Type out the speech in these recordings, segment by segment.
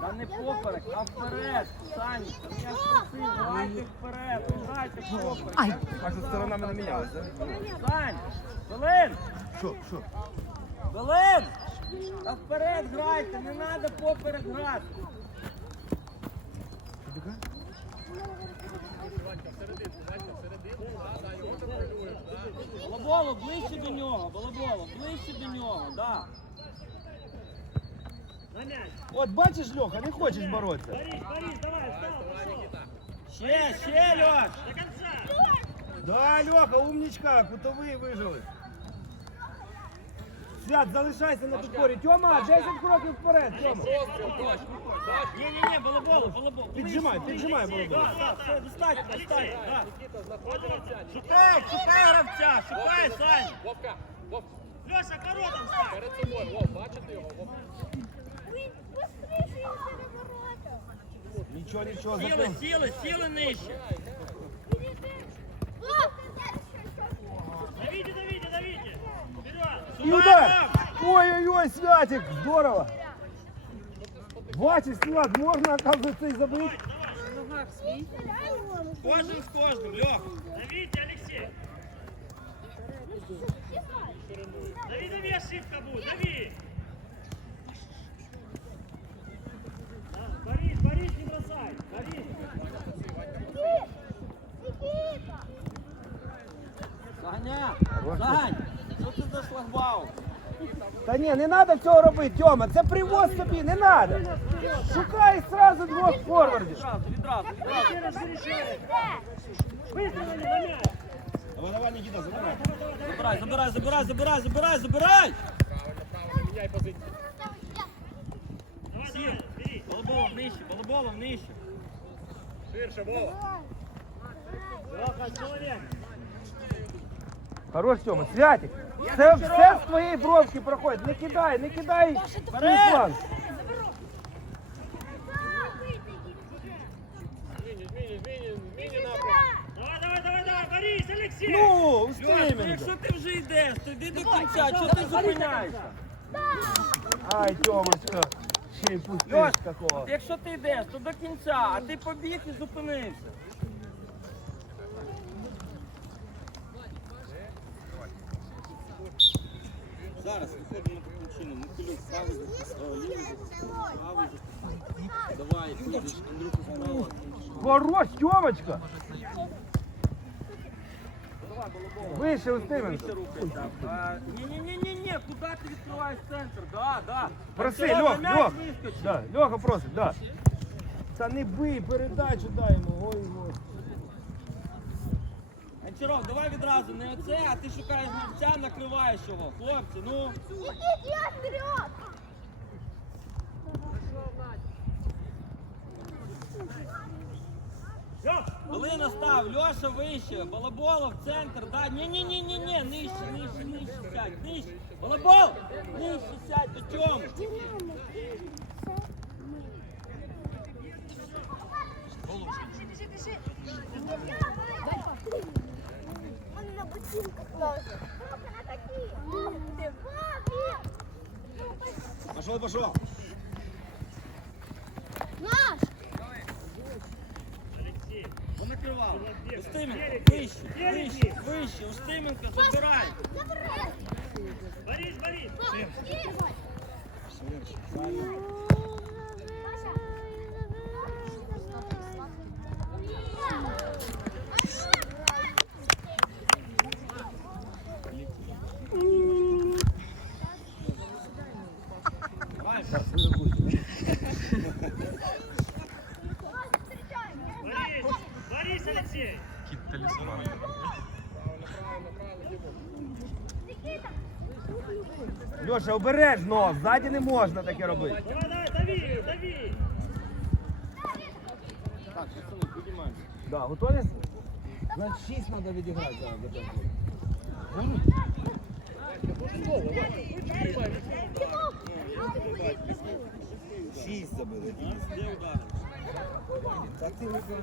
Та не поперек, а вперед. Саня, та я ж просив, грайте вперед, грайте поперек. Ай. А що сторонами не мінялися? Сань, Белин, Що, що? Белин! Та вперед грайте, не треба поперек грати. Балаболо, ближче до нього, балаболо, ближче до нього, да. От бачиш, Льоха, не хочеш боротися. Борис, Борис, давай, встал, пошел. Ще, ще, Льош! До конца. Да, Льоха, умничка, кутовий вижили. Свят, залишайся на підборі. Тьома, 10 кроків вперед, Тьома. Ні-ні-ні, балаболо, балаболо. Піджимай, піджимай, балабол. Так, так, все, достатньо, достатньо, так. Шукай, шукай гравця, шукай, Сань. Вовка, Вовка, Леша, к воротам встань. перед собою, Вов, бачите його? Вов. Нічого, нічого, Сіли, закрив. сіли, сіли нижче. Давите, давите, давите. Вперед. І удар! Ой-ой-ой, Святик, здорово! Бачиш, Свят, можна, оказується, і забити. Кожен з кожним, Льох. Давите, Алексей. Дави, дави, ошибка будет, дави. Та ні, не треба цього робити, Тьома, це привоз собі, не треба. Шукай сразу двох форвардів. Давай, давай, Нікіта, забирай. Забирай, забирай, забирай, забирай, забирай, забирай. Міняй позицію. Бери. Балаболов нижче, балаболов нижче. Ширше, Вова. Леха, человек. Хорош, Тьома, Святик. Це все з твоєї бровки проходить. Не кидай, не кидай свій план. Напрямок. Давай, давай, давай, давай, Борис, Алексей. Ну, Льош, ну якщо ти вже йдеш, то йди до кінця, чого ти зупиняєшся? Ай, Тьомочка, ще й пустиш Льош, такого. якщо ти йдеш, то до кінця, а ти побіг і зупинився. Зараз виходимо таким чином. Захист, правий захист. Давай, ходиш, Андрюха справа. Хорош, Тьомочка. Вище устримайся. Вище рухайся. А, Ні-ні-ні-ні, куди ти відкриваєш центр? Да, да. Проси, Льох, Льох. Да, Льоха просить, да. Та не бий, передачу дай йому. Ой, ой. Гончаров, давай відразу, не оце, а ти шукаєш гравця, накриваєш його. Хлопці, ну. Лех, Глина став, Льоша вище, Балаболов, центр, да. Ні-ні-ні-ні-ні, нижче, нижче, нижче сядь, нижче. Балабол, нижче сядь, до чому? Пошел, пошел. Наш! Алексей. Понакривав. Устименко, Спереди, вище, спереди. вище, вище, Устименко, забирай. Борис, Борис. Борис, Борис, Алексей. Льоша, обережно, ззаді не можна таке робити. Дави, дави. Так, пацани, підіймаємося. Да, готові? Значить, 6 треба відіграти зараз до того. Шість забили. Де удар? Так ти виконав.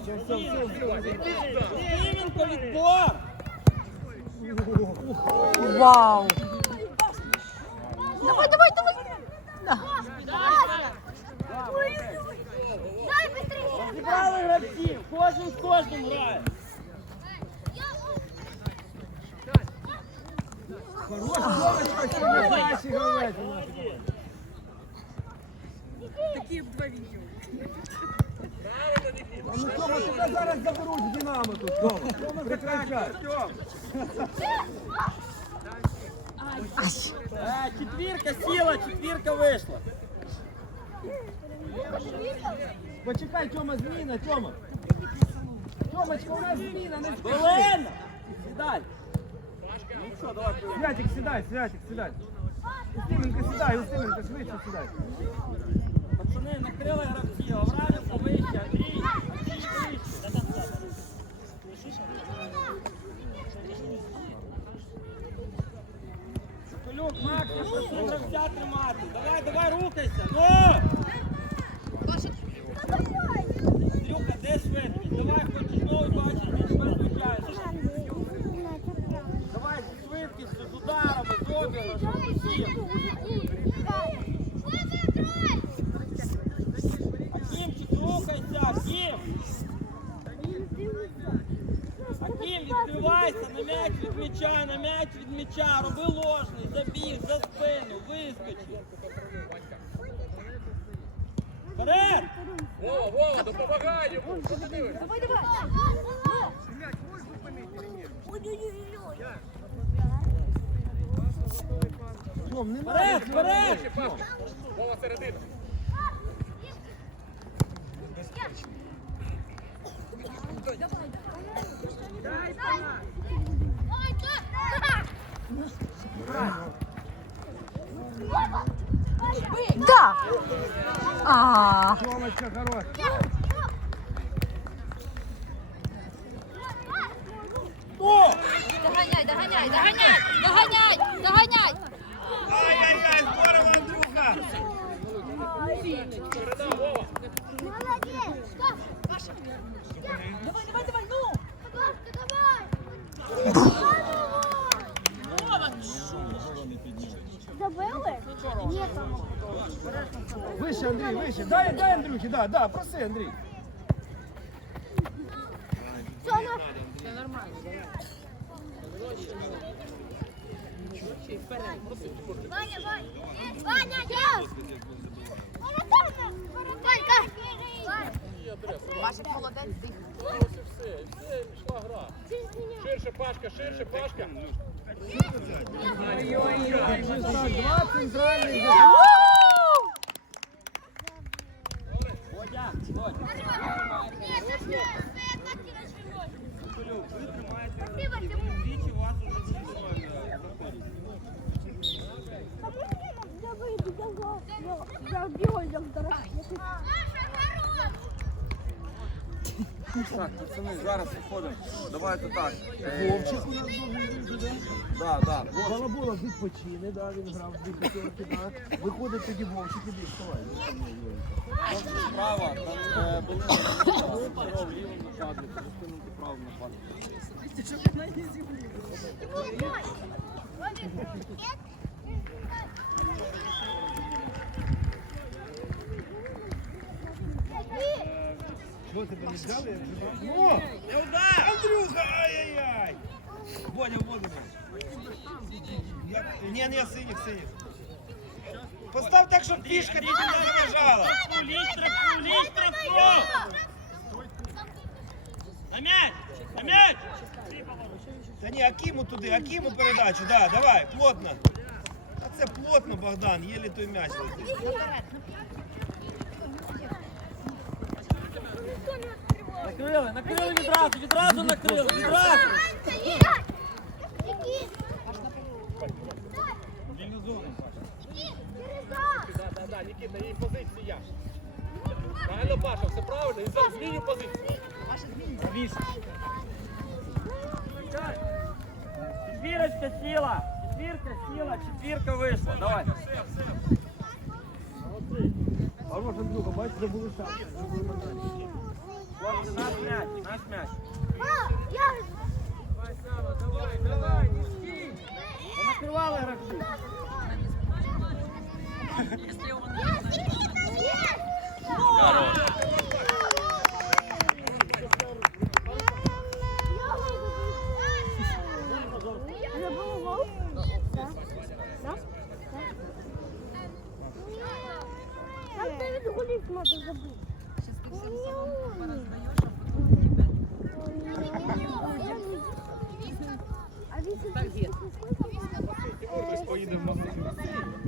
стінку. Стівенко, відбор. Вау! Давай, давай, давай! Дай быстрее! Зібрали гравців, кожен з кожним грає. Хороша Тьомочка, сьогодні кращий гравець у нас. А ну Тьома, тебе зараз заберуть Динамо тут. Тьома, прекращай. Е, Четвірка сіла, четвірка вийшла. Почекай, Тьома, зміна, Тьома. Тьомочка, у нас зміна, не спіши. Олена! Сідай. Ну що, давай. Святик, сідай, Святик, сідай. Устименко, сідай, Устименко, швидше сідай. Пацани, накрили гравців, Соколюк, Макс, я прошу гравця тримати. Давай, давай, рухайся. Ну! Андрюха, де швидкість? Давай, хочеш знову бачиш, він швидко тягне. Давай, зі швидкістю, з ударами, з обіграшем, з усім. Рухайся, Аким! Аким, відкривайся, на м'яч від м'яча, на м'яч від м'яча, роби ложний, забіг, за спину, вискочив. Вперед! Вова, Вова, допомагай йому. Що ти дивишся? Давай, давай! Не Вперед, вперед! Вова, середина. Да! А, хорош. О! Догоняй, догоняй, догоняй, догоняй, догоняй! Ай-яй-яй, здорово, Андрюха. Середа, Вова. Молодец! Давай, давай, давай, ну! Забыли? Нет, Вище, Андрій, вище. Дай, дай, Андрюхи, да, да, проси, Андрій. все, она... Ваня, Ваня! Ваня, нет! Вашик молодець, дих. Ось і все, і все, і пішла гра. Ширше, Пашка, ширше, Пашка. Два центральних. Водя, Водя. Нет, нет, нет, так не началось. Соколюк, ви тримаєте Спасибо, гравців. Тимур. Двічі у вас уже нормально заходить. Так, пацани, зараз виходимо. Давайте так. Вовчик у нас Да, да. Балаболов відпочине, да, він грав дві п'ятерки, да. Виходить тоді Вовчик, іди, вставай. Справа, там е, були здоров лівим нападу, розкинути правим нападу. Що тебе не взяли? О! Андрюха, ай-яй-яй! Боня, воду. Я... Ні, ні, синіх, синіх. Постав так, щоб фішка тобі не заважала. Лізь штрафну, лізь штрафну! На м'яч! На м'яч! Та ні, Акіму туди, Акіму передачу, да, давай, плотно. А це плотно, Богдан, єлі той м'яч летить. Накрили, накрили відразу, відразу накрили, відразу! Иди! Нікіта, її позиція. Правильно, Паша, все правильно. І зараз змінюй позицію. Вісь. Четвірочка сіла. Четвірка сіла, четвірка вийшла. Давай. Хорош, Андрюха, бачиш, забули шанс. Хлопці, наш м'яч, наш м'яч. Понакривали гравці.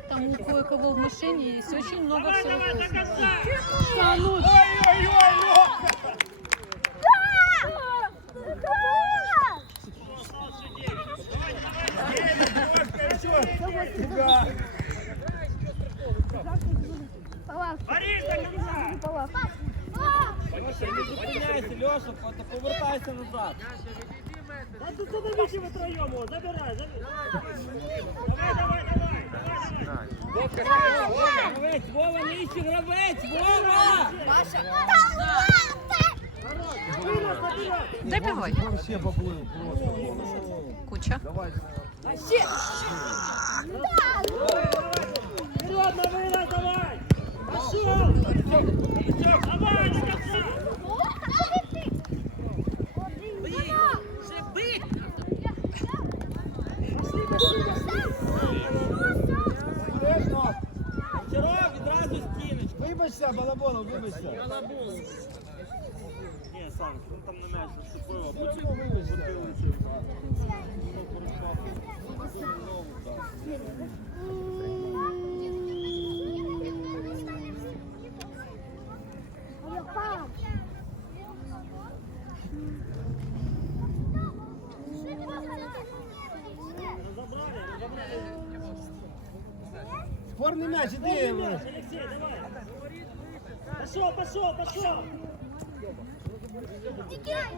Там у кое-кого в машине есть очень много Давай, всего давай, до вкусного. конца! Ой-ой-ой, Лёха! Тебя. Борис, до конца! Леша, не зупиняйся, Леша, пот- повертайся назад. Да ты задавите вы втроем его, забирай, забирай. Давай, давай, давай, давай, Вовка, Вовка, Вовка. Гравець, Вова, нижче, гравець, Вова! Добивай. Все поплыл просто. Куча. Давай. Вперед, на вылаз, давай! Пошел! Давай, Вибачся, балаболов, вибачся. Ні, сам, він там на м'яч наступив, а потім Чому вибачся? Спорний м'яч, іди. Алексей, давай! Пошел, пошел, пошел!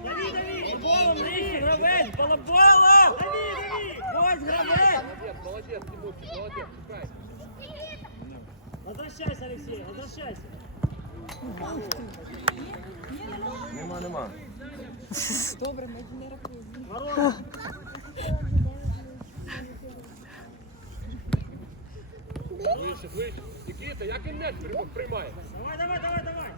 Дави, дави! Балаболом, нижче, гравець, балаболом! Дави, дави! Ось гравець! Молодець, Тимурчик, молодець. Чекай. Возвращайся, Алексей, возвращайся! Нема, нема. Ворона! Вище, вище. Нікіта, як він м'яч приймає? Давай, давай, давай, давай!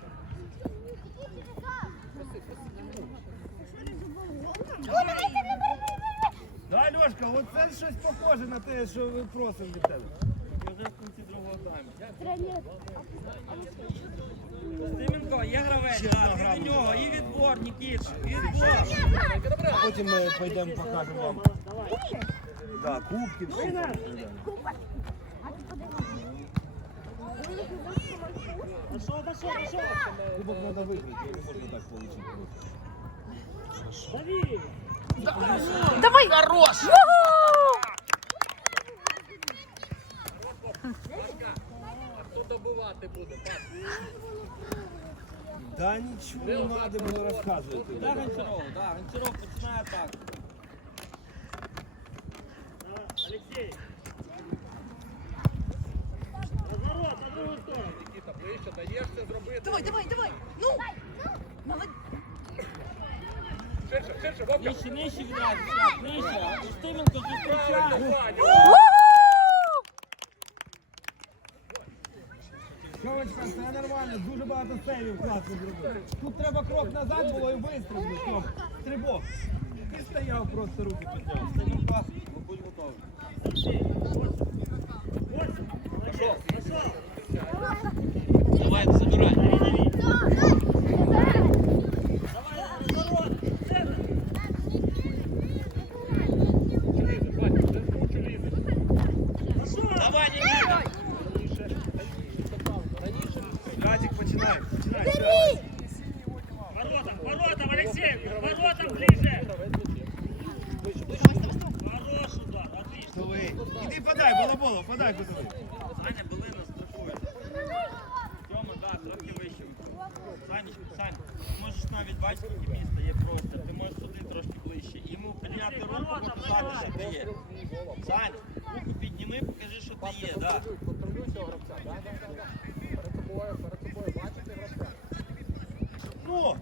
Да, Льошка, оце щось похоже на те, що ви просимо від тебе. Вже в кінці другого тайму. Стименко, є гравець, і від нього, і відбор, Нікіта, і відбор. Потім ми пойдемо покажемо вам. Да, кубки, все. це, да. Пошел, пошел, пошел! Кубок треба виграти, його не можна так отримати. Дави! Давай. Хорош. А хто добивати буде? Да нічого не треба було розказувати. Да, Гончаров, да, Гончаров починає так. Алексей! Разворот, на другую сторону! Нікіта, ближче, даєш це зробити. Давай, давай, давай. Ну. Молодец. Ширше, ширше, Вовка. Нижче, нижче так, нижче. Устименко зустрічає. Човочка, це нормально, дуже багато сейвів класно зробив. Тут треба крок назад було і вистрибнути. Тьом. Стрибок. Ти стояв просто руки підняв. Стименко, будь готовий. Микола, подай куди. Саня, Белина страхують. Тьома, так, трохи вище. Саня, Саня, ти можеш навіть бачити, які міста є просто. Ти можеш сюди трошки ближче. Йому прийняти руку, показати, що ти є. Сань, руку підніми, покажи, що ти є. Да. Контролюй цього гравця, да? Перед тобою, перед тобою, бачите гравця. Ну!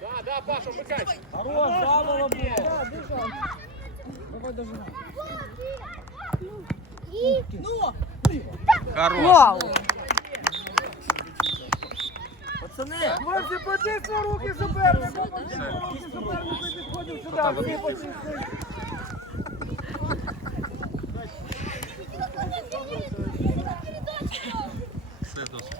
Да, да, Паша, вмикай. Хорош, да, молодець. Да, держав. Вау! Пацани, Хлопці, потисни руки супернику, потисни руки супернику, підходимо сюди, всі потисни. Все досить.